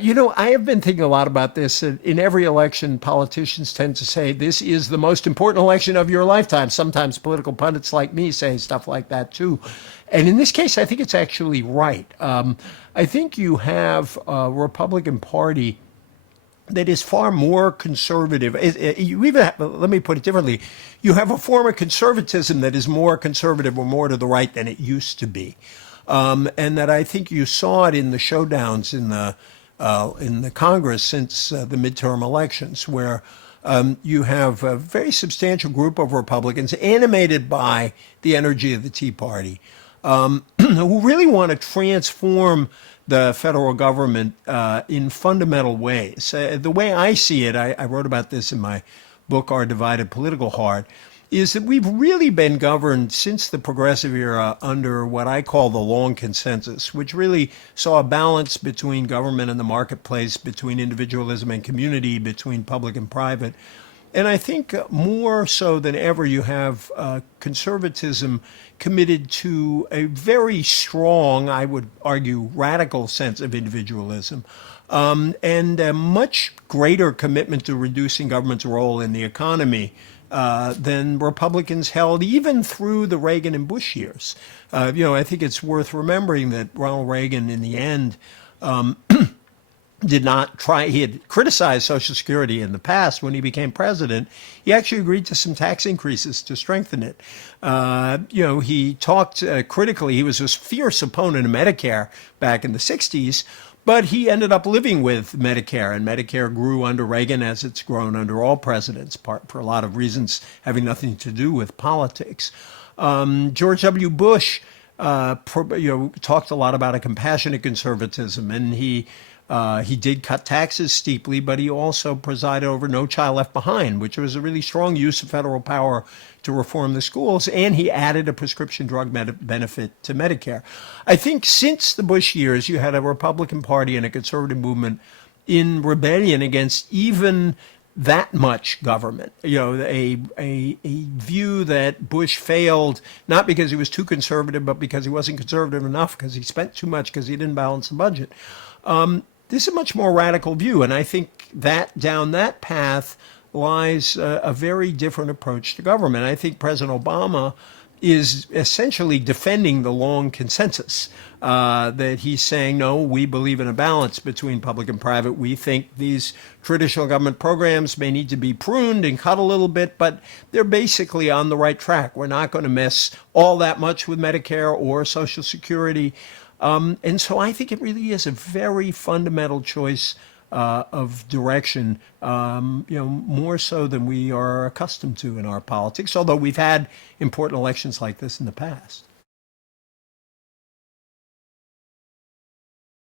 I have been thinking a lot about this. In every election, politicians tend to say this is the most important election of your lifetime. Sometimes political pundits like me say stuff like that too. And in this case, I think it's actually right. I think you have a Republican Party that is far more conservative. You even have, let me put it differently. You have a form of conservatism that is more conservative or more to the right than it used to be, and that I think you saw it in the showdowns in the Congress since the midterm elections, where you have a very substantial group of Republicans animated by the energy of the Tea Party, who really want to transform the federal government in fundamental ways. The way I see it, I wrote about this in my book, Our Divided Political Heart, is that we've really been governed since the progressive era under what I call the long consensus, which really saw a balance between government and the marketplace, between individualism and community, between public and private. And I think more so than ever, you have conservatism committed to a very strong, I would argue, radical sense of individualism, and a much greater commitment to reducing government's role in the economy than Republicans held even through the Reagan and Bush years. I think it's worth remembering that Ronald Reagan, in the end, did not try. He had criticized Social Security in the past. When he became president, he actually agreed to some tax increases to strengthen it. He talked critically. He was a fierce opponent of Medicare back in the 60s, but he ended up living with Medicare, and Medicare grew under Reagan as it's grown under all presidents, for a lot of reasons having nothing to do with politics. George W. Bush, talked a lot about a compassionate conservatism, and he did cut taxes steeply, but he also presided over No Child Left Behind, which was a really strong use of federal power to reform the schools, and he added a prescription drug benefit to Medicare. I think since the Bush years, you had a Republican Party and a conservative movement in rebellion against even that much government. A view that Bush failed, not because he was too conservative, but because he wasn't conservative enough, because he spent too much, because he didn't balance the budget. This is a much more radical view, and I think that down that path lies a very different approach to government. I think President Obama is essentially defending the long consensus, that he's saying, no, we believe in a balance between public and private. We think these traditional government programs may need to be pruned and cut a little bit, but they're basically on the right track. We're not going to mess all that much with Medicare or Social Security. And so I think it really is a very fundamental choice of direction, more so than we are accustomed to in our politics, although we've had important elections like this in the past.